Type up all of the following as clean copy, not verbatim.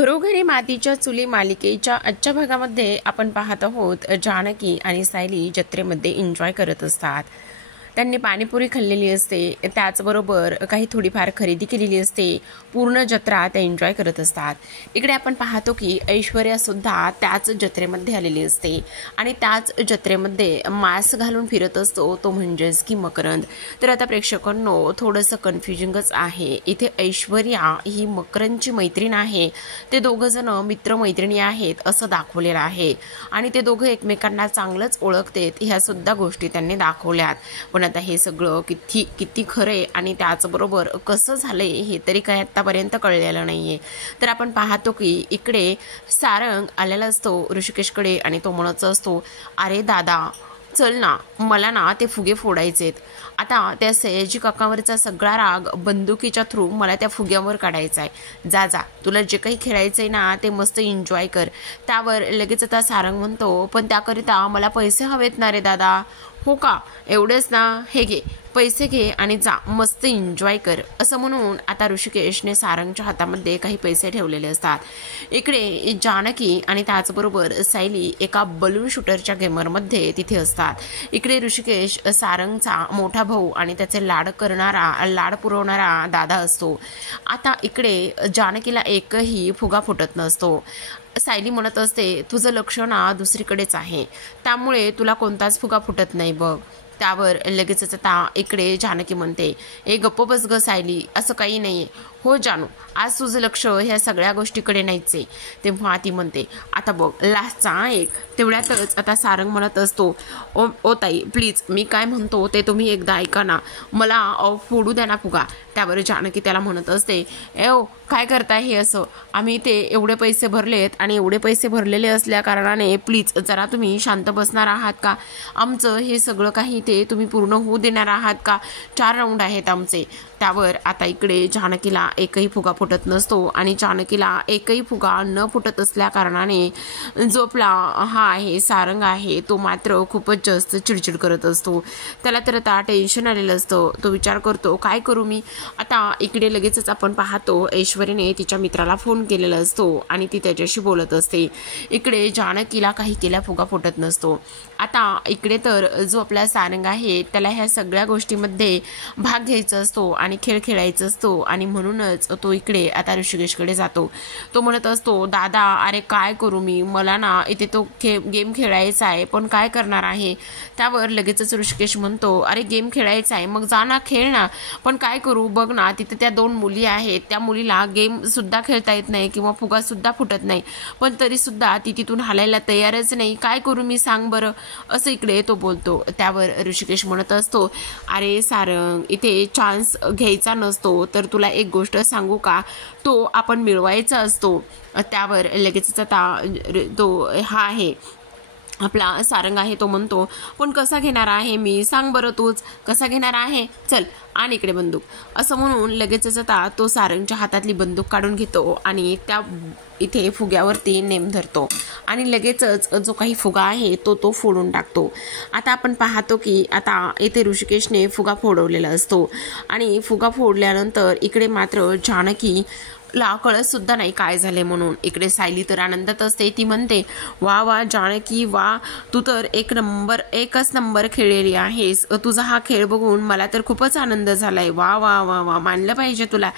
घरोघरी मातीच्या चुली मालिकेच्या आजच्या भागामध्ये आपण पाहत आहोत जानकी आणि सायली जत्रेमध्ये एन्जॉय करत असतात। त्यांनी पाणीपुरी खाल्लेली असते, त्याचबरोबर काही थोडीफार खरेदी केलेली असते। पूर्ण जत्रा त्या एन्जॉय करत असतात। इकडे आपण पाहतो की ऐश्वर्या सुद्धा त्याच जत्रेमध्ये आलेली असते आणि त्याच जत्रेमध्ये मास्क घालून फिरत असतो, तो म्हणजेच की मकरंद। तर आता प्रेक्षकांनो थोडंसं कन्फ्युजिंगच आहे। इथे ऐश्वर्या ही मकरंदची मैत्रीण आहे, ते दोघं जण मित्र मैत्रिणी आहेत असं दाखवलेलं आहे आणि ते दोघं एकमेकांना चांगलंच ओळखतात ह्या सुद्धा गोष्टी त्यांनी दाखवल्यात। पण आता हे सगळं किती खरे आणि त्याचबरोबर कसं झालंय हे तरी काय आतापर्यंत कळलेलं नाहीये। तर आपण पाहतो की इकडे सारंग आलेला असतो ऋषिकेशकडे आणि तो म्हणत असतो, अरे दादा चल ना, मला ना ते फुगे फोडायचेत। आता त्या सयाजी काकावरचा सगळा राग बंदुकीच्या थ्रू मला त्या फुग्यावर काढायचा आहे। जा जा, तुला जे काही खेळायचंय ना ते मस्त एन्जॉय कर। त्यावर लगेच आता सारंग म्हणतो, पण त्याकरिता मला पैसे हवेत ना रे दादा। हो का, एवढेच ना, हे घे पैसे घे आणि जा मस्त एन्जॉय कर असं म्हणून आता ऋषिकेशने सारंगच्या हातामध्ये काही पैसे ठेवलेले असतात। इकडे जानकी आणि त्याचबरोबर सायली एका बलून शूटरच्या गेमरमध्ये तिथे असतात। इकडे ऋषिकेश सारंगचा मोठा भाऊ आणि त्याचे लाड पुरवणारा दादा असतो। आता इकडे जानकीला एकही फुगा फुटत नसतो। सायली म्हणत असते, तुझं लक्ष ना दुसरीकडेच आहे, त्यामुळे तुला कोणताच फुगा फुटत नाही बघ। त्यावर लगेचच आता इकडे जानकी म्हणते, ए गप्प बस ग सायली, असं काही नाहीये। हो जानू, आज तुझं लक्ष ह्या सगळ्या गोष्टीकडे नाहीच आहे। तेव्हा ती म्हणते, आता बघ लास्टचा एक। तेवढ्यातच आता सारंग म्हणत असतो, ओ ताई प्लीज, मी काय म्हणतो ते तुम्ही एकदा ऐका ना, मला फोडू द्या ना फुगा। त्यावर जानकी त्याला म्हणत असते, ओ काय करताय हे असं, आम्ही ते एवढे पैसे भरलेत आणि एवढे पैसे भरलेले असल्या कारणाने प्लीज जरा तुम्ही शांत बसणार आहात का? आमचं हे सगळं काही ते तुम्ही पूर्ण होऊ देणार आहात का? 4 राऊंड आहेत आमचे। त्यावर आता इकडे जानकीला एकही फुगा फुटत नसतो आणि जानकीला एकही फुगा न फुटत असल्या कारणाने जो आपला हा आहे सारंग आहे तो मात्र खूपच जास्त चिडचिड करत असतो। त्याला तर आता टेन्शन आलेलं असतं। तो विचार करतो, काय करू मी आता। इकडे लगेचच आपण पाहतो ऐश्वर्याने तिच्या मित्राला फोन केलेला असतो आणि ती त्याच्याशी बोलत असते। इकडे जानकीला काही केल्या फुगा फुटत नसतो। आता इकडे तर जो आपला सारंग आहे त्याला ह्या सगळ्या गोष्टीमध्ये भाग घ्यायचा असतो आणि खेळ खेळायचा असतो आणि म्हणूनच तो इकडे आता ऋषिकेशकडे जातो। तो म्हणत असतो, दादा अरे काय करू मी, मला ना इथे तो गेम खेळायचा आहे, पण काय करणार आहे। त्यावर लगेचच ऋषिकेश म्हणतो, अरे गेम खेळायचा आहे मग जा ना, खेळ ना, पण काय करू बघ ना, तिथे त्या 2 मुली आहेत, त्या मुलीला गेम सुद्धा खेळता येत नाही किंवा फुगा सुद्धा फुटत नाही, पण तरी सुद्धा ती तिथून हालायला तयारच नाही, काय करू मी सांग बरं, असं इकडे तो बोलतो। त्यावर ऋषिकेश म्हणत असतो, अरे सारंग इथे चान्स घ्यायचा नसतो, तर तुला एक गोष्ट सांगू का, तो आपण मिळवायचा असतो। त्यावर लगेचच आता तो हा आहे आपला सारंग आहे तो म्हणतो, पण कसा घेणार आहे मी, सांग बरं तूच कसा घेणार आहे, चल आणि इकडे बंदूक, असं म्हणून लगेचच आता तो सारंगच्या हातातली बंदूक काढून घेतो आणि त्या इथे फुग्यावरती नेम धरतो आणि लगेचच जो काही फुगा आहे तो फोडून टाकतो। आता आपण पाहतो की आता इथे ऋषिकेशने फुगा फोडवलेला असतो आणि फुगा फोडल्यानंतर इकडे मात्र जानकी ला कळत सुद्धा नाही काय झाले म्हणून। इकडे सायली तर आनंदात असते, ती म्हणते, वा वा जानकी वा, तू तर एकच नंबर खेळलेली आहेस, तुझा हा खेळ बघून मला तर खूपच आनंद झालाय, वा वा वा वा, मानलं पाहिजे तुला।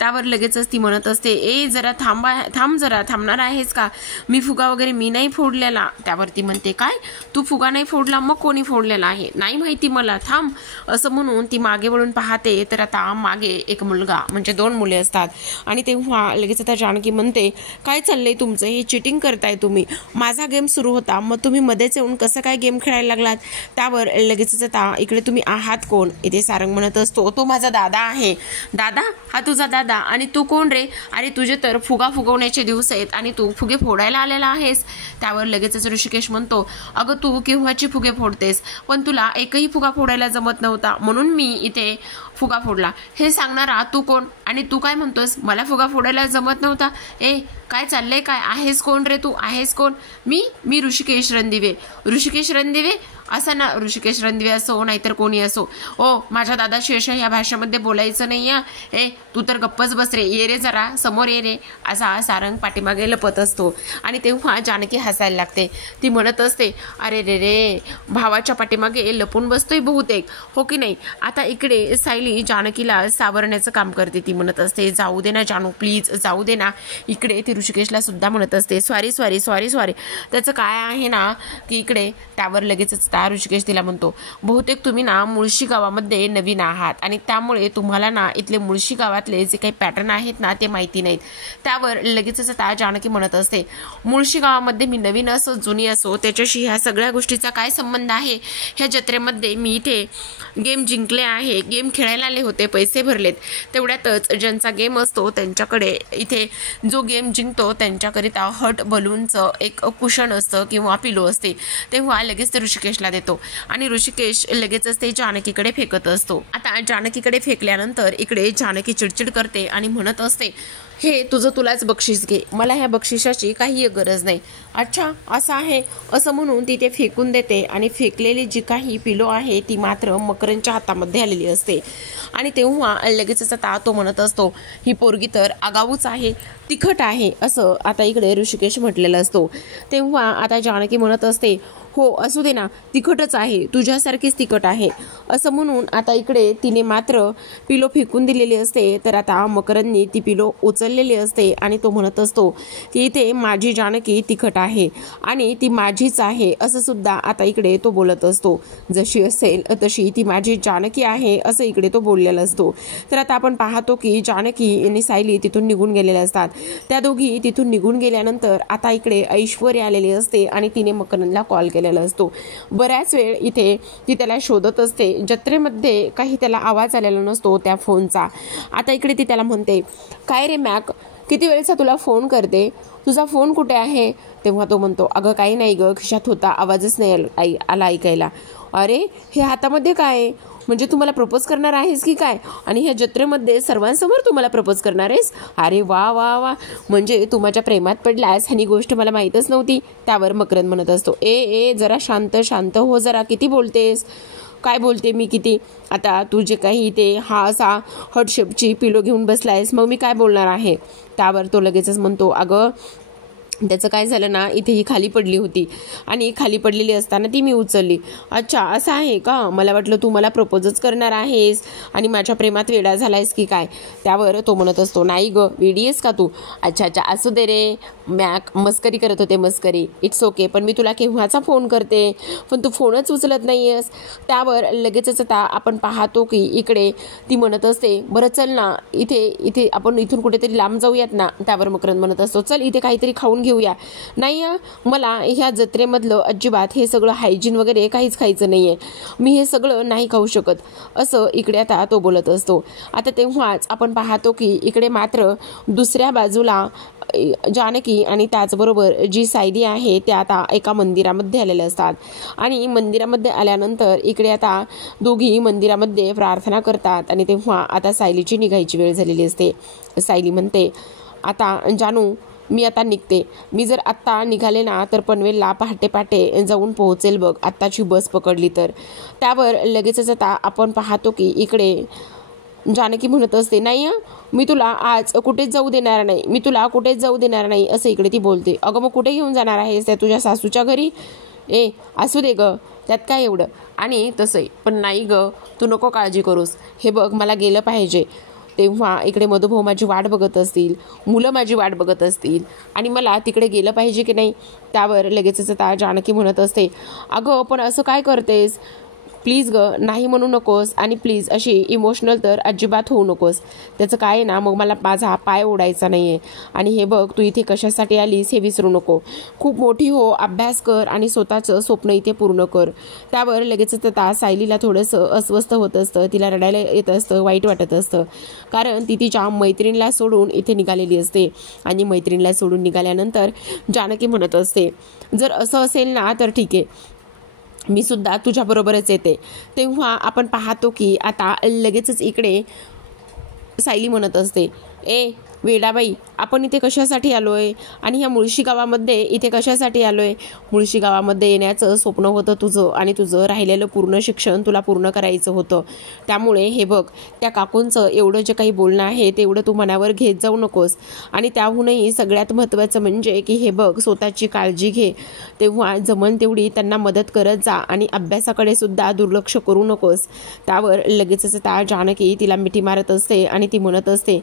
त्यावर लगेचच ती म्हणत असते, ए जरा थांब जरा, थांबणार आहेस का, मी फुगा वगैरे मी नाही फोडलेला। त्यावर ती म्हणते, काय तू फुगा नाही फोडला, मग कोणी फोडलेला आहे, नाही माहिती मला, थांब, असं म्हणून ती मागे वळून पाहते तर आता मागे एक मुलगा म्हणजे 2 मुले असतात आणि ते लगेच आता जानकी म्हणते, काय चाललंय तुमचं, हे चिटिंग करताय तुम्ही, माझा गेम सुरू होता मग तुम्ही मध्येच येऊन कसं काय गेम खेळायला लागलात। त्यावर लगेचच आता इकडे तुम्ही आहात कोण, इथे सारंग म्हणत असतो, तो माझा दादा आहे। दादा, हा तुझा दादा, आणि तू कोण रे, अरे तुझे तर फुगा फुगवण्याचे दिवस आहेत आणि तू फुगे फोडायला आलेला आहेस। त्यावर लगेचच ऋषिकेश म्हणतो, अगं तू केव्हाची फुगे फोडतेस, पण तुला एकही फुगा फोडायला जमत नव्हता म्हणून मी इथे फुगा फोडला, हे सांगणारा तू कोण, आणि तू काय म्हणतोस मला फुगा फोडायला जमत नव्हता, ए काय चाललंय, काय आहेस कोण रे तू, आहेस कोण, मी ऋषिकेश रणदिवे। ऋषिकेश रणदिवे, असं ना ऋषिकेश रणदिवे असो नाहीतर कोणी असो, ओ माझ्या दादाशी अशा ह्या भाषेमध्ये बोलायचं नाही ए तू तर गप्पच बस रे, ये रे जरा समोर ये रे, असा सारंग पाठीमागे लपत असतो. आणि तेव्हा जानकी हसायला लागते. ती म्हणत असते, अरे रे रे, भावाच्या पाठीमागे लपून बसतोय बहुतेक, हो की नाही. आता इकडे सायली जानकीला सावरण्याचं काम करते. ती म्हणत असते, जाऊ दे ना जानू, प्लीज जाऊ दे ना. इकडे ती ऋषिकेशला सुद्धा म्हणत असते, सॉरी सॉरी सॉरी सॉरी. त्याचं काय आहे ना की इकडे त्यावर लगेचच ऋषिकेश तिला म्हणतो, बहुतेक तुम्ही ना मुळशी गावामध्ये नवीन आहात आणि त्यामुळे तुम्हाला ना इथले मुळशी गावातले जे काही पॅटर्न आहेत ना ते माहिती नाहीत. त्यावर लगेचच जानकी म्हणत असते, मुळशी गावामध्ये मी नवीन असो जुनी असो त्याच्याशी ह्या सगळ्या गोष्टीचा काय संबंध आहे. ह्या जत्रेमध्ये मी इथे गेम जिंकले आहे, गेम खेळायला आले होते, पैसे भरलेत. तेवढ्यातच ज्यांचा गेम असतो त्यांच्याकडे इथे जो गेम जिंकतो त्यांच्याकरिता हट बलूनचं एक कुशन असतं किंवा पिलो असते. तेव्हा लगेच ते ऋषिकेशला देतो आणि ऋषिकेश लगेचच ते जानकीकडे फेकत असतो. आता जानकीकडे फेकल्यानंतर इकडे जानकी चिडचिड करते आणि म्हणत असते, हे तुझं तुलाच बक्षीस घे, मला ह्या बक्षिसाची काही गरज नाही. अच्छा असं आहे, असं म्हणून ती ते फेकून देते आणि फेकलेली जी काही पिलो आहे ती मात्र मकरनच्या हातामध्ये आलेली असते. आणि तेव्हा लगेचच आता तो म्हणत असतो, ही पोरगी तर आगाऊच आहे, तिखट आहे, असं आता इकडे ऋषिकेश म्हटलेलं असतो. तेव्हा आता जानकी म्हणत असते, हो असू दे ना, तिखटच आहे, तुझ्यासारखीच तिखट आहे, असं म्हणून आता इकडे तिने मात्र पिलो फेकून दिलेली असते. तर आता मकरननी ती पिलो उचललेली असते आणि तो म्हणत असतो की इथे माझी जानकी तिखट आहे आणि ती माझीच आहे, असं सुद्धा आता इकडे तो बोलत असतो. जशी असेल तशी ती माझी जानकी आहे, असं इकडे तो बोललेला असतो. तर आता आपण पाहतो की जानकी आणि सायली तिथून निघून गेलेल्या असतात. त्या दोघी तिथून निघून गेल्यानंतर आता इकडे ऐश्वर्या आलेली असते आणि तिने मकरनला कॉल केलेला असतो. बऱ्याच वेळ इथे ती त्याला शोधत असते. जत्रेमध्ये काही त्याला आवाज आलेला नसतो त्या फोनचा. आता इकडे ती त्याला म्हणते, काय रे मॅक, किती वेळचा तुला फोन करते, तुझा फोन कुठे आहे. तेव्हा तो म्हणतो, अगं काही नाही ग, खिशात होता, आवाजच नाही आला ऐकायला. अरे हे हातामध्ये काय, म्हणजे तुम्हाला प्रपोज करणार आहेस की काय, आणि ह्या जत्रेमध्ये सर्वांसमोर तुम्हाला प्रपोज करणार आहेस. अरे वा वा वा, म्हणजे तू माझ्या प्रेमात पडलास आणि गोष्ट मला माहीतच नव्हती. त्यावर मकरन म्हणत असतो, ए जरा शांत शांत हो जरा, किती बोलतेस, काय बोलते मी किती. आता तू जे काही ते हा असा हटशेपची पिलो घेऊन बसलायस, मग मी काय बोलणार आहे. त्यावर तो लगेचच म्हणतो, अगं त्याचं काय झालं ना, इथे ही खाली पडली होती आणि खाली पडलेली असताना ती मी उचलली. अच्छा असं आहे का, मला वाटलं तू मला प्रपोजच करणार आहेस आणि माझ्या प्रेमात वेडा झालायस की काय. त्यावर तो म्हणत असतो, नाही ग, वेडी आहेस का तू. अच्छा अच्छा असू दे रे मॅक, मस्करी करत होते मस्करी, इट्स ओके, पण मी तुला केव्हाचा फोन करते पण तू फोनच उचलत नाही आहेस. त्यावर लगेचच आता आपण पाहतो की इकडे ती म्हणत असते, बरं चल ना इथे आपण इथून कुठेतरी लांब जाऊयात ना. त्यावर मकरन म्हणत असतो, चल इथे काहीतरी खाऊन घेऊया. नाही मला ह्या जत्रेमधलं अजिबात हे सगळं हायजीन वगैरे काहीच खायचं नाहीये, मी हे सगळं नाही खाऊ शकत, असं इकडे आता तो बोलत असतो. आता तेव्हाच आपण पाहतो की इकडे मात्र दुसऱ्या बाजूला जानकी आणि त्याचबरोबर जी सायली आहे त्या आता एका मंदिरामध्ये आलेल्या असतात. आणि मंदिरामध्ये आल्यानंतर इकडे आता दोघी मंदिरामध्ये प्रार्थना करतात. आणि तेव्हा आता सायलीची निघायची वेळ झालेली असते. सायली म्हणते, आता जानू मी आता निघते, मी जर आत्ता निघाले ना तर पनवेलला पहाटे पहाटे जाऊन पोहोचेल बघ, आत्ताची बस पकडली तर. त्यावर लगेचच आता आपण पाहतो की इकडे जानकी म्हणत असते, नाही मी तुला आज कुठेच जाऊ देणार नाही, मी तुला कुठेच जाऊ देणार नाही, असं इकडे ती बोलते. अगं मग कुठे घेऊन जाणार आहेस, त्या तुझ्या सासूच्या घरी. असू दे ग, त्यात काय एवढं. आणि तसंही पण नाही ग, तू नको काळजी करूस, हे बघ मला गेलं पाहिजे. तेव्हा इकडे मधुभाऊ माझी वाट बघत असतील, मुलं माझी वाट बघत असतील आणि मला तिकडे गेलं पाहिजे की नाही. त्यावर लगेचच आता जानकी म्हणत असते, अगं पण असं काय करतेस, प्लीज ग, नाही म्हणू नकोस आणि प्लीज अशी इमोशनल तर अजिबात होऊ नकोस. त्याचं काय ना, मग मला माझा पाय ओढायचा नाही आहे. आणि हे बघ, तू इथे कशासाठी आलीस हे विसरू नको, खूप मोठी हो, अभ्यास कर आणि स्वतःचं स्वप्न इथे पूर्ण कर. त्यावर लगेचच आता सायलीला थोडंसं अस्वस्थ होत असतं, तिला रडायला येत असतं, वाईट वाटत असतं, कारण ती तिच्या मैत्रिणीला सोडून इथे निघालेली असते. आणि मैत्रिणीला सोडून निघाल्यानंतर जानकी म्हणत असते, जर असं असेल ना तर ठीक आहे, मी सुद्धा तुझ्याबरोबरच येते. तेव्हा आपण पाहतो की आता लगेचच इकडे सायली म्हणत असते, वेडाबाई, आपण इथे कशासाठी आलोय आणि ह्या मुळशी गावामध्ये इथे कशासाठी आलोय? मुळशी गावामध्ये येण्याचं स्वप्न होतं तुझं आणि तुझं राहिलेलं पूर्ण शिक्षण तुला पूर्ण करायचं होतं. त्यामुळे हे बघ, त्या काकूंचं एवढं जे काही बोलणं आहे तेवढं तू मनावर घेत जाऊ नकोस. आणि त्याहूनही सगळ्यात महत्त्वाचं म्हणजे की हे बघ, स्वतःची काळजी घे. तेव्हा जमन तेवढी त्यांना मदत करत जा आणि अभ्यासाकडे सुद्धा दुर्लक्ष करू नकोस. त्यावर लगेचच त्या जानकी तिला मिठी मारत असते आणि ती म्हणत असते,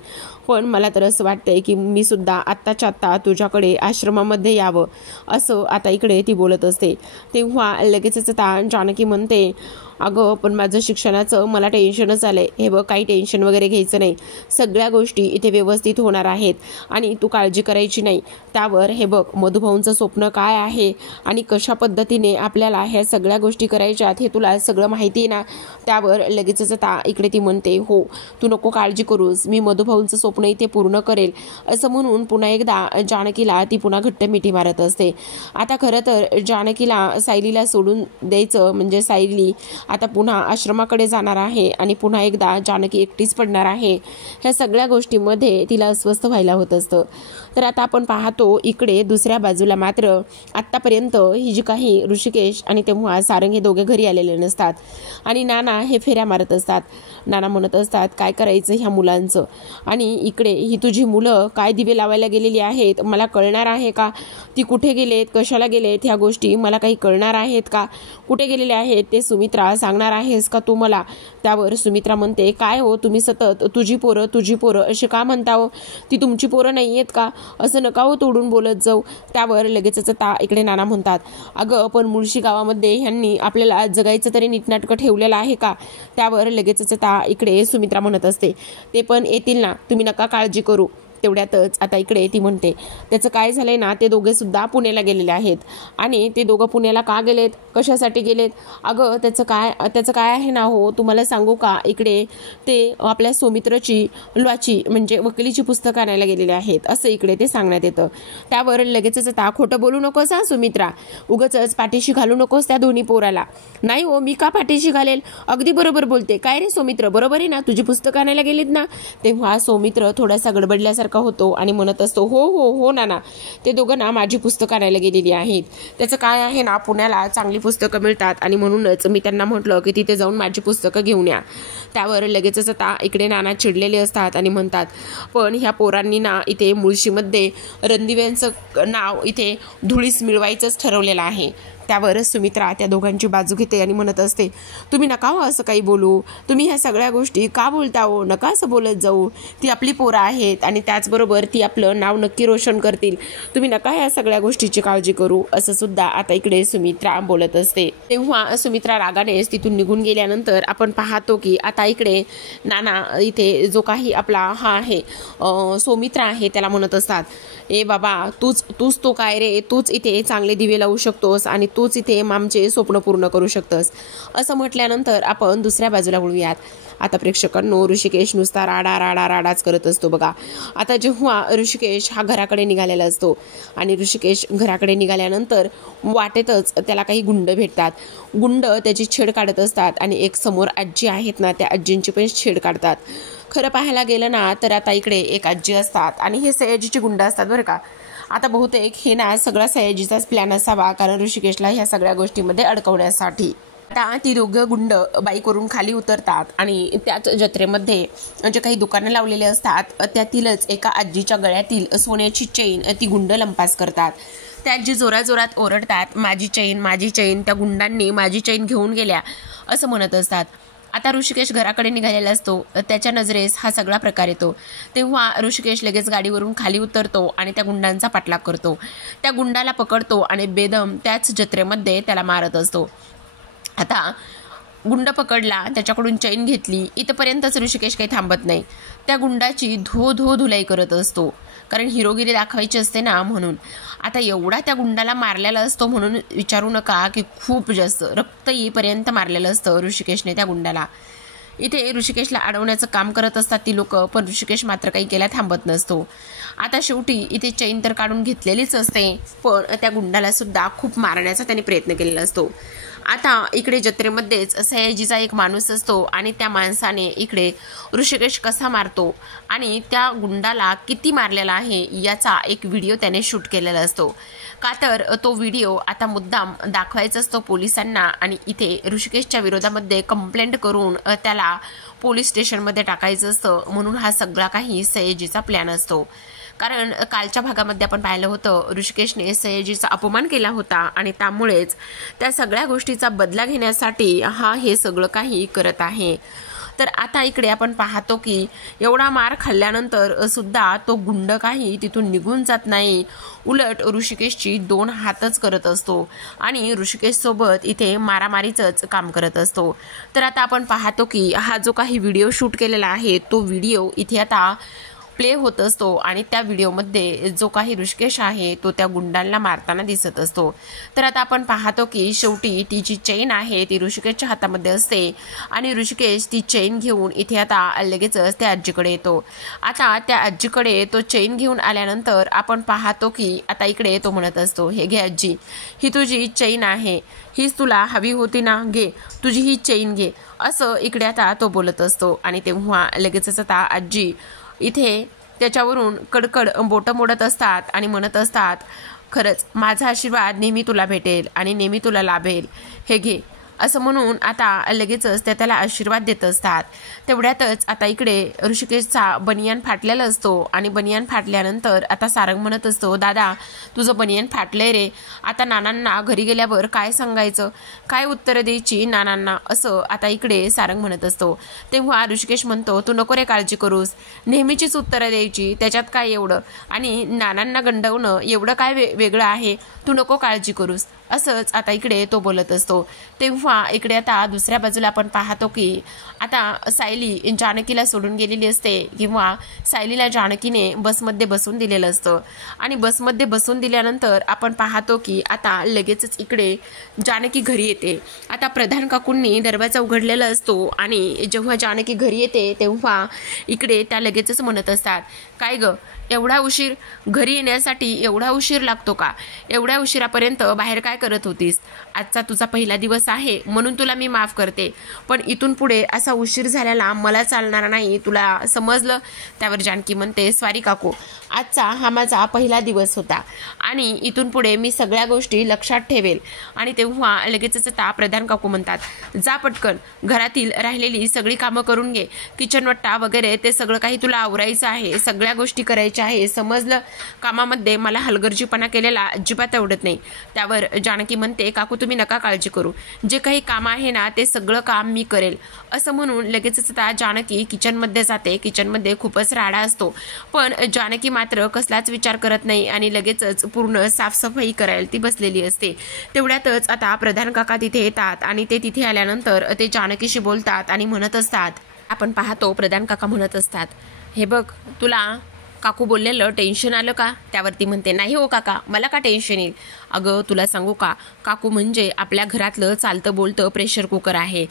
पण मला तर असं वाटतंय की मी सुद्धा आत्ताच्या आत्ता तुझ्याकडे आश्रमामध्ये यावं, असं आता इकडे ती बोलत असते. तेव्हा लगेचच त्या जानकी म्हणते, अगं पण माझं शिक्षणाचं मला टेन्शनच आलं आहे. हे बघ, काही टेन्शन वगैरे घ्यायचं नाही, सगळ्या गोष्टी इथे व्यवस्थित होणार आहेत आणि तू काळजी करायची नाही. त्यावर हे बघ, मधुभाऊंचं स्वप्न काय आहे आणि कशा पद्धतीने आपल्याला ह्या सगळ्या गोष्टी करायच्यात हे तुला सगळं माहिती आहे ना? त्यावर लगेचच आता इकडे ती म्हणते, हो, तू नको काळजी करूस, मी मधुभाऊंचं स्वप्न इथे पूर्ण करेल, असं म्हणून पुन्हा एकदा जानकीला ती पुन्हा घट्ट मिठी मारत असते. आता खरं तर जानकीला सायलीला सोडून द्यायचं म्हणजे सायली आता पुन्हा आश्रमाकडे जाणार आहे आणि पुन्हा एकदा जानकी एकटीच पडणार आहे. ह्या सगळ्या गोष्टींमध्ये तिला अस्वस्थ व्हायला होत असतं. तर आता आपण पाहतो इकडे दुसऱ्या बाजूला मात्र आत्तापर्यंत ही जी काही ऋषिकेश आणि तेव्हा सारंग हे दोघे घरी आलेले नसतात आणि नाना हे फेऱ्या मारत असतात. नाना म्हणत असतात, काय करायचं ह्या मुलांचं? आणि इकडे ही तुझी मुलं काय दिवे लावायला गेलेली आहेत मला कळणार आहे का? ती कुठे गेलेत, कशाला गेलेत, ह्या गोष्टी मला काही कळणार आहेत का? कुठे गेलेले आहेत ते सुमित्रा सांगणार आहेस का तू मला? त्यावर सुमित्रा म्हणते, काय हो तुम्ही सतत तुझी पोरं असे का म्हणता हो? ती तुमची पोरं नाही आहेत का? असं नका हो तोडून बोलत जाऊ. त्यावर लगेचच आता इकडे नाना म्हणतात, अगं पण मुळशी गावामध्ये ह्यांनी आपल्याला जगायचं तरी नीटनाटकं ठेवलेलं आहे का? त्यावर लगेचच आता इकडे सुमित्रा म्हणत असते, ते पण येतील ना, तुम्ही नका काळजी करू. तेवढ्यातच आता इकडे ती म्हणते, त्याचं काय झालंय ना, ते दोघे सुद्धा पुण्याला गेलेले आहेत. आणि ते दोघं पुण्याला का गेलेत, कशासाठी गेलेत? अगं त्याचं काय आहे ना हो, तुम्हाला सांगू का, इकडे ते आपल्या सौमित्रची लॉची म्हणजे वकिलीची पुस्तकं आणायला गेलेले आहेत, असं इकडे ते सांगण्यात येतं. त्यावर लगेचच आता, खोटं बोलू नकोस हा सुमित्रा, उगाचच पाठीशी घालू नकोस त्या दोन्ही पोराला. नाही हो, मी का पाठीशी घालेल, अगदी बरोबर बोलते. काय रे सौमित्र, बरोबर आहे ना, तुझी पुस्तकं आणायला गेलीत ना? तेव्हा सौमित्र थोडासा गडबडल्यासारखा होतो आणि म्हणत असतो, हो हो हो नाना, ते दोघं ना माझी पुस्तकं आणायला गेलेली आहेत. त्याचं काय आहे ना, पुण्याला चांगली पुस्तकं मिळतात आणि म्हणूनच मी त्यांना म्हटलं की तिथे जाऊन माझी पुस्तकं घेऊन या. त्यावर लगेचच आता इकडे नाना चिडलेले असतात आणि म्हणतात, पण ह्या पोरांनी ना इथे मुळशीमध्ये रणदिव्यांचं नाव इथे धुळीस मिळवायचंच ठरवलेलं आहे. त्यावर सुमित्रा त्या दोघांची बाजू घेते आणि म्हणत असते, तुम्ही नका हो असं काही बोलू, तुम्ही ह्या सगळ्या गोष्टी का बोलता हो, नका असं बोलत जाऊ. ती आपली पोरं आहेत आणि त्याचबरोबर ती आपलं नाव नक्की रोशन करतील, तुम्ही नका ह्या सगळ्या गोष्टीची काळजी करू, असं सुद्धा आता इकडे सुमित्रा बोलत असते. तेव्हा सुमित्रा रागानेच तिथून निघून गेल्यानंतर आपण पाहतो की आता इकडे नाना इथे जो काही आपला हा आहे सौमित्रा आहे त्याला म्हणत असतात, ए बाबा, तूच तो काय रे, तूच इथे चांगले दिवे लावू शकतोस आणि तूच इथे आमचे स्वप्न पूर्ण करू शकतोस. असं म्हटल्यानंतर आपण दुसऱ्या बाजूला वळूयात. आता प्रेक्षकांनो, ऋषिकेश नुसता राडाच करत असतो बघा. आता जेव्हा ऋषिकेश हा घराकडे निघालेला असतो आणि ऋषिकेश घराकडे निघाल्यानंतर वाटेतच त्याला काही गुंड भेटतात. गुंड त्याची छेड काढत असतात आणि एक समोर आजी आहेत ना, त्या आजींची पण छेड काढतात. खरं पाहायला गेलं ना तर आता इकडे एक आजी असतात आणि हे सयाजीची गुंड असतात बरं का. आता बहुतेक हे ना सगळा सयाजीचाच प्लॅन असावा, कारण ऋषिकेशला ह्या सगळ्या गोष्टींमध्ये अडकवण्यासाठी. आता ती दोघं गुंड बाईकवरून खाली उतरतात आणि त्याच जत्रेमध्ये जे काही दुकानं लावलेले असतात त्यातीलच एका आजीच्या गळ्यातील सोन्याची चेन ती गुंड लंपास करतात. त्या आजी जोरात ओरडतात, माझी चेन, त्या गुंडांनी माझी चेन घेऊन गेल्या असं म्हणत असतात. आता ऋषिकेश घराकडे निघालेला असतो, त्याच्या नजरेस हा सगळा प्रकार येतो. तेव्हा ऋषिकेश लगेच गाडीवरून खाली उतरतो आणि त्या गुंडांचा पाठलाग करतो. त्या गुंडाला पकडतो आणि बेदम त्याच जत्रेमध्ये त्याला मारत असतो. आता गुंड पकडला, त्याच्याकडून चैन घेतली, इथपर्यंतच ऋषिकेश काही थांबत नाही. त्या गुंडाची धुलाई करत असतो, कारण हिरोगिरी दाखवायची असते ना म्हणून. आता एवढा त्या गुंडाला मारलेला असतो म्हणून विचारू नका की खूप जास्त रक्त येईपर्यंत मारलेलं असतं ऋषिकेशने त्या गुंडाला. इथे ऋषिकेशला अडवण्याचं काम करत असतात ती लोक, पण ऋषिकेश मात्र काही केल्या थांबत नसतो. आता शेवटी इथे चैन तर काढून घेतलेलीच असते, पण त्या गुंडाला सुद्धा खूप मारण्याचा त्याने प्रयत्न केलेला असतो. आता इकडे जत्रेमध्येच सयाजीचा एक माणूस असतो आणि त्या माणसाने इकडे ऋषिकेश कसा मारतो आणि त्या गुंडाला किती मारलेला आहे याचा एक व्हिडिओ त्याने शूट केलेला असतो. का तर तो व्हिडिओ आता मुद्दाम दाखवायचा असतो पोलिसांना आणि इथे ऋषिकेशच्या विरोधामध्ये कंप्लेंट करून त्याला पोलीस स्टेशनमध्ये टाकायचं असतं. म्हणून हा सगळा काही सयाजीचा प्लॅन असतो. कारण कालच्या भागामध्ये आपण पाहिलं होतं ऋषिकेशने सयाजीचा अपमान केला होता आणि त्यामुळेच त्या सगळ्या गोष्टीचा बदला घेण्यासाठी हे सगळं काही करत आहे. तर आता इकडे आपण पाहतो की एवढा मार खाल्ल्यानंतर सुद्धा तो गुंड काही तिथून निघून जात नाही. उलट ऋषिकेशची 2 हातच करत असतो आणि ऋषिकेश सोबत इथे मारामारीचंच काम करत असतो. तर आता आपण पाहतो की हा जो काही व्हिडिओ शूट केलेला आहे तो व्हिडिओ इथे आता प्ले होत असतो आणि त्या व्हिडिओमध्ये जो काही ऋषिकेश आहे तो त्या गुंडांना मारताना दिसत असतो. तर आता आपण पाहतो की शेवटी ती जी चेन आहे ती ऋषिकेशच्या हातामध्ये असते आणि ऋषिकेश ती चेन घेऊन इथे आता लगेचच त्या आजीकडे येतो. आता त्या आजीकडे तो चेन घेऊन आल्यानंतर आपण पाहतो की आता इकडे तो म्हणत असतो, हे घे आजी, ही तुझी चेन आहे, हीच तुला हवी होती ना, घे तुझी ही चेन घे, असं इकडे आता तो बोलत असतो. आणि तेव्हा लगेचच आता आजी इथे त्याच्यावरून कडकड बोटं मोडत असतात आणि म्हणत असतात, खरंच माझा आशीर्वाद नेहमी तुला भेटेल आणि नेहमी तुला लाभेल, हे घे, असं म्हणून आता लगेचच त्याला आशीर्वाद देत असतात. तेवढ्यातच आता इकडे ऋषिकेशचा बनियान फाटलेला असतो आणि बनियान फाटल्यानंतर आता सारंग म्हणत असतो, दादा तुझं बनियान फाटलंय रे, आता नानांना घरी गेल्यावर काय सांगायचं, काय उत्तरं द्यायची नानांना, असं आता इकडे सारंग म्हणत असतो. तेव्हा ऋषिकेश म्हणतो, तू नको रे काळजी करूस, नेहमीचीच उत्तरं द्यायची, त्याच्यात काय एवढं, आणि नानांना गंडवणं एवढं काय वेगळं आहे, तू नको काळजी करूस, असंच आता इकडे तो बोलत असतो. तेव्हा इकडे आता दुसऱ्या बाजूला आपण पाहतो की आता सायली जानकीला सोडून गेलेली असते किंवा सायलीला जानकीने बसमध्ये बसून दिलेलं असतं आणि बसमध्ये बसून दिल्यानंतर आपण पाहतो की आता लगेचच इकडे जानकी घरी येते. आता प्रधान काकूंनी दरवाजा उघडलेला असतो आणि जेव्हा जानकी घरी येते तेव्हा इकडे त्या लगेचच म्हणत असतात, काय ग एवढा उशीर, घरी येण्यासाठी एवढा उशीर लागतो का, एवढ्या उशिरापर्यंत बाहेर काय करत होतीस, आजचा तुझा पहिला दिवस आहे म्हणून तुला मी माफ करते, पण इथून पुढे असा उशीर झालेला मला चालणार नाही, तुला समजलं. त्यावर जानकी म्हणते, सॉरी काकू, आजचा हा माझा पहिला दिवस होता आणि इथून पुढे मी सगळ्या गोष्टी लक्षात ठेवेल. आणि तेव्हा लगेचच आता प्रधान काकू म्हणतात, जा पटकन घरातील राहिलेली सगळी कामं करून घे, किचन वट्टा वगैरे ते सगळं काही तुला आवरायचं आहे, सगळ्या गोष्टी करायच्या आहे, समजलं. कामामध्ये मला हलगर्जीपणा केलेला अजिबात आवडत नाही. त्यावर जानकी म्हणते, काकू तुम्ही नका काळजी करू, जे काही काम आहे ना ते सगळं काम मी करेल, असं म्हणून लगेचच आता जानकी किचनमध्ये जाते. किचनमध्ये खूपच राडा असतो पण जानकी मात्र कसलाच विचार करत नाही आणि लगेचच पूर्ण साफसफाई करायला ती बसलेली असते. तेवढ्यातच आता प्रधान काका तिथे येतात आणि ते तिथे आल्यानंतर ते जानकीशी बोलतात आणि म्हणत असतात, आपण पाहतो प्रधान काका म्हणत असतात, हे बघ तुला काकू बोललेलं टेन्शन आलं का. त्यावरती म्हणते, नाही हो काका, मला का टेन्शन येईल, अगं तुला सांगू का, काकू म्हणजे आपल्या घरातलं चालतं बोलतं प्रेशर कुकर आहे,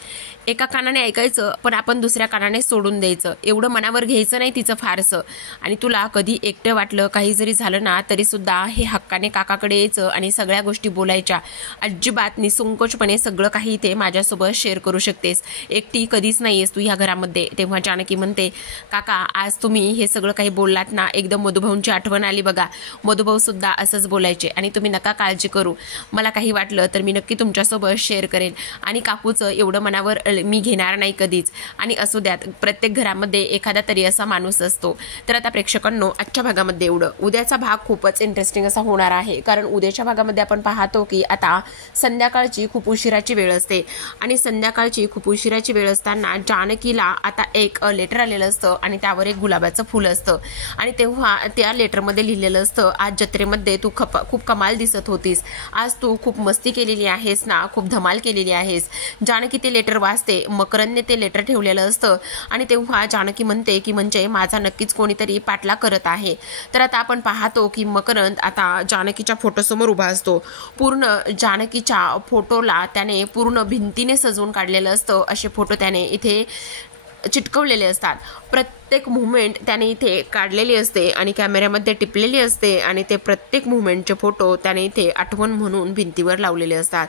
एका कानाने ऐकायचं पण आपण दुसऱ्या कानाने सोडून द्यायचं, एवढं मनावर घ्यायचं नाही तिचं फारसं, आणि तुला कधी एकटं वाटलं काही जरी झालं ना तरी सुद्धा हे हक्काने काकाकडे यायचं आणि सगळ्या गोष्टी बोलायच्या, अजिबात निसंकोचपणे सगळं काही ते माझ्यासोबत शेअर करू शकतेस, एकटी कधीच नाही आहेस तू ह्या घरामध्ये. तेव्हा जानकी म्हणते, काका आज तुम्ही हे सगळं काही बोललात ना, एकदम मधुभाऊंची आठवण आली बघा, मधुभाऊ सुद्धा असंच बोलायचे आणि तुम्ही नका काळजी करू, मला काही वाटलं तर मी नक्की तुमच्यासोबत शेअर करेन आणि काकूचं एवढं मनावर मी घेणार नाही कधीच. आणि असू द्यात, प्रत्येक घरामध्ये एखादा तरी असा माणूस असतो. तर आता प्रेक्षकांनो आजच्या भागामध्ये एवढं. उद्याचा भाग खूपच इंटरेस्टिंग असा होणार आहे, कारण उद्याच्या भागामध्ये आपण पाहतो की आता संध्याकाळची खूप उशिराची वेळ असते आणि संध्याकाळची खूप उशिराची वेळ असताना जानकीला आता एक लेटर आलेलं असतं आणि त्यावर एक गुलाबाचं फुल असतं आणि तेव्हा त्या लेटरमध्ये लिहिलेलं असतं, आज जत्रेमध्ये तू खूप कमाल दिसत होतीस, आज तू खूप मस्ती केलेली आहेस ना, खूप धमाल केलेली आहेस. जानकी ते लेटर वाचते, मकरंदने ते लेटर ठेवलेलं असतं आणि तेव्हा जानकी म्हणते की म्हणजे माझा नक्कीच कोणीतरी पाठला करत आहे. तर आता आपण पाहतो की मकरंद आता जानकीच्या फोटोसमोर उभा असतो. पूर्ण जानकीच्या फोटोला त्याने पूर्ण भिंतीने सजवून काढलेलं असतं, असे फोटो त्याने इथे चिटकवलेले असतात. प्रत्येक मुवमेंट त्याने इथे काढलेली असते आणि कॅमेऱ्यामध्ये टिपलेली असते आणि ते प्रत्येक मुवमेंटचे फोटो त्याने इथे आठवण म्हणून भिंतीवर लावलेले असतात.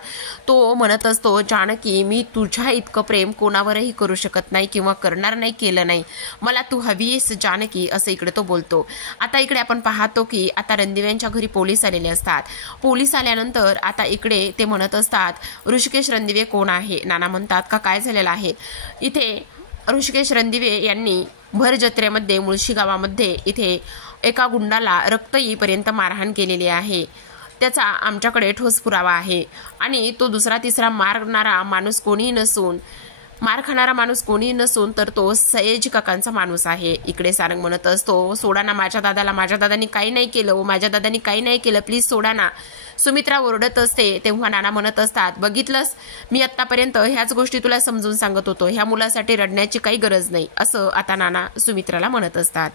तो म्हणत असतो, जानकी मी तुझ्या इतकं प्रेम कोणावरही करू शकत नाही किंवा करणार नाही, केलं नाही, मला तू हवीस जानकी, असं इकडे तो बोलतो. आता इकडे आपण पाहतो की आता रणदिव्यांच्या घरी पोलीस आलेले असतात. पोलीस आल्यानंतर आता इकडे ते म्हणत असतात, ऋषिकेश रणदिवे कोण आहे? नाना म्हणतात का काय झालेलं आहे? इथे ऋषिकेश रणदिवे यांनी भर जत्रेमध्ये मुळशी गावामध्ये इथे एका गुंडाला रक्त येईपर्यंत मारहाण केलेली आहे. त्याचा आमच्याकडे ठोस पुरावा आहे आणि तो दुसरा तिसरा मारणारा माणूस कोणीही नसून, मार खाणारा माणूस कोणीही नसून तर तो सयाजी काकांचा माणूस आहे. इकडे सारंग म्हणत असतो, सोडा ना माझ्या दादाला, माझ्या दादांनी काही नाही केलं, माझ्या दादांनी काही नाही केलं, प्लीज सोडा ना. सुमित्रा ओरडत असते तेव्हा नाना म्हणत असतात, बघितलंस, मी आत्तापर्यंत ह्याच गोष्टी तुला समजून सांगत होतो, ह्या मुलासाठी रडण्याची काही गरज नाही, असं आता नाना सुमित्राला म्हणत असतात.